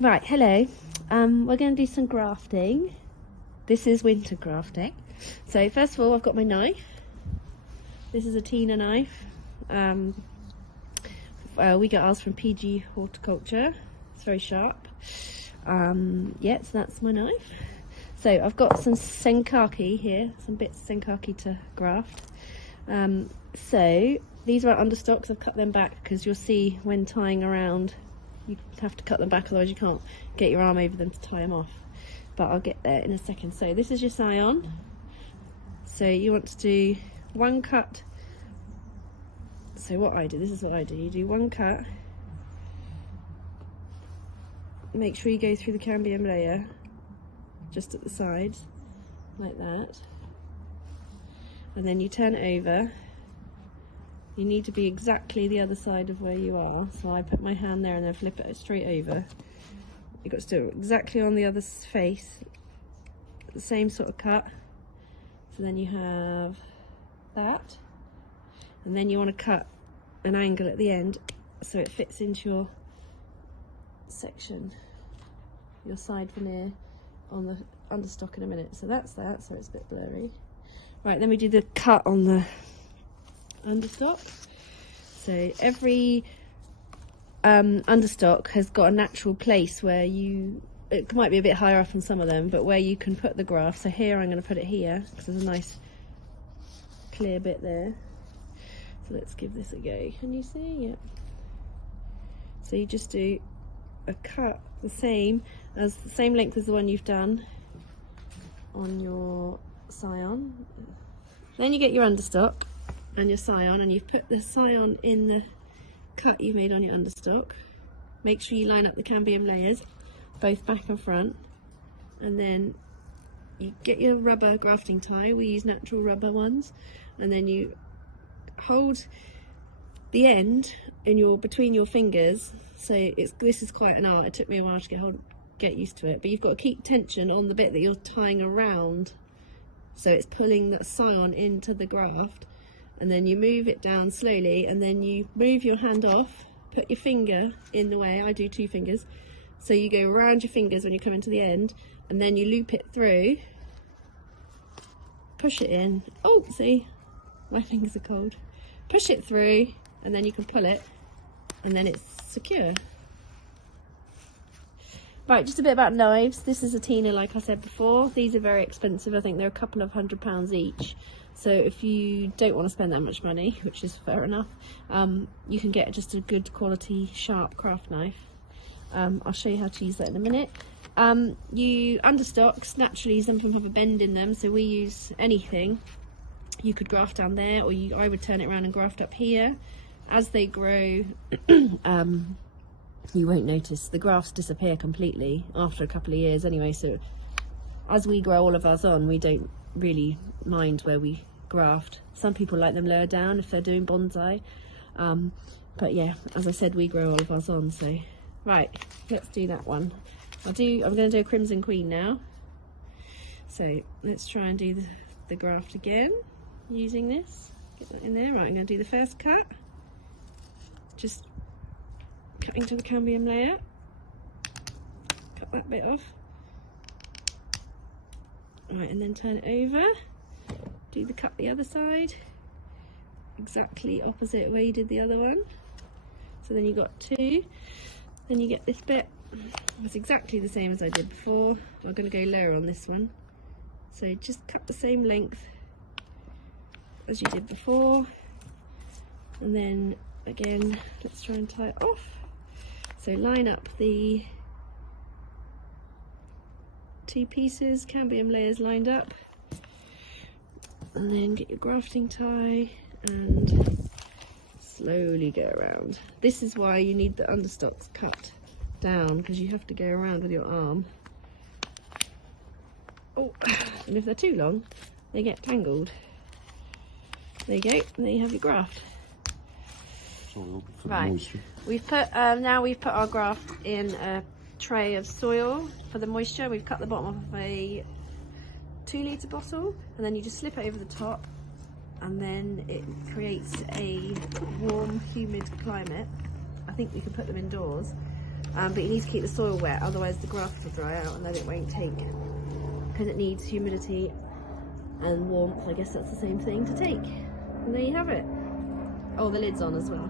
Right, hello. We're going to do some grafting. This is winter grafting. So first of all, I've got my knife. This is a Tina knife. We got ours from PG Horticulture. It's very sharp. Yeah, so that's my knife. So I've got some senkaki here, some bits of senkaki to graft. So these are understocks. I've cut them back because you'll see when tying around, you have to cut them back, otherwise you can't get your arm over them to tie them off. But I'll get there in a second. So this is your scion. So you want to do one cut. So what I do, this is what I do. You do one cut. Make sure you go through the cambium layer just at the sides, like that. And then you turn it over. You need to be exactly the other side of where you are. So I put my hand there and then flip it straight over. You've got to do it exactly on the other face, the same sort of cut. So then you have that. And then you want to cut an angle at the end so it fits into your section, your side veneer on the understock in a minute. So that's that, so it's a bit blurry. Right, then we do the cut on the understock. So every understock has got a natural place where it might be a bit higher up on some of them, but where you can put the graft. So here I'm going to put it here because there's a nice clear bit there. So let's give this a go. Can you see? Yeah. So you just do a cut the same length as the one you've done on your scion. Then you get your understock and your scion, and you've put the scion in the cut you made on your understock. Make sure you line up the cambium layers, both back and front, and then you get your rubber grafting tie. We use natural rubber ones, and then you hold the end in between your fingers. So this is quite an art. It took me a while to get used to it, but you've got to keep tension on the bit that you're tying around, so it's pulling that scion into the graft. And then you move it down slowly, and then you move your hand off, put your finger in the way. I do 2 fingers. So you go around your fingers when you come into the end, and then you loop it through, push it in. Oh, see, my fingers are cold. Push it through, and then you can pull it, and then it's secure. Right, just a bit about knives. This is a Tina, like I said before. These are very expensive. I think they're a couple of £100 each. So if you don't want to spend that much money, which is fair enough, you can get just a good quality sharp craft knife. I'll show you how to use that in a minute. Understocks, naturally some of them have a bend in them, so we use anything. You could graft down there, or I would turn it around and graft up here. As they grow, you won't notice. The grafts disappear completely after a couple of years anyway, so as we grow all of ours on, we don't really mind where we graft. Some people like them lower down if they're doing bonsai, but yeah, as I said, we grow all of ours on. So right, let's do that one. I'm going to do a Crimson Queen now. So let's try and do the graft again using this. Get that in there. Right, I'm going to do the first cut, just cutting to the cambium layer. Cut that bit off. Right, and then turn it over. Do the cut the other side, exactly opposite where you did the other one. So then you got 2. Then you get this bit. It's exactly the same as I did before. I'm going to go lower on this one. So just cut the same length as you did before. And then again, let's try and tie it off. So line up the 2 pieces, cambium layers lined up, and then get your grafting tie and slowly go around. This is why you need the understocks cut down, because you have to go around with your arm. Oh, and if they're too long, they get tangled. There you go, and there you have your graft. Right, we've put now we've put our graft in a tray of soil for the moisture. We've cut the bottom of a 2-litre bottle, and then you just slip it over the top, and then it creates a warm, humid climate. I think we can put them indoors. But you need to keep the soil wet, otherwise the graft will dry out and then it won't take, because it needs humidity and warmth. I guess that's the same thing to take. And there you have it. Oh, the lid's on as well.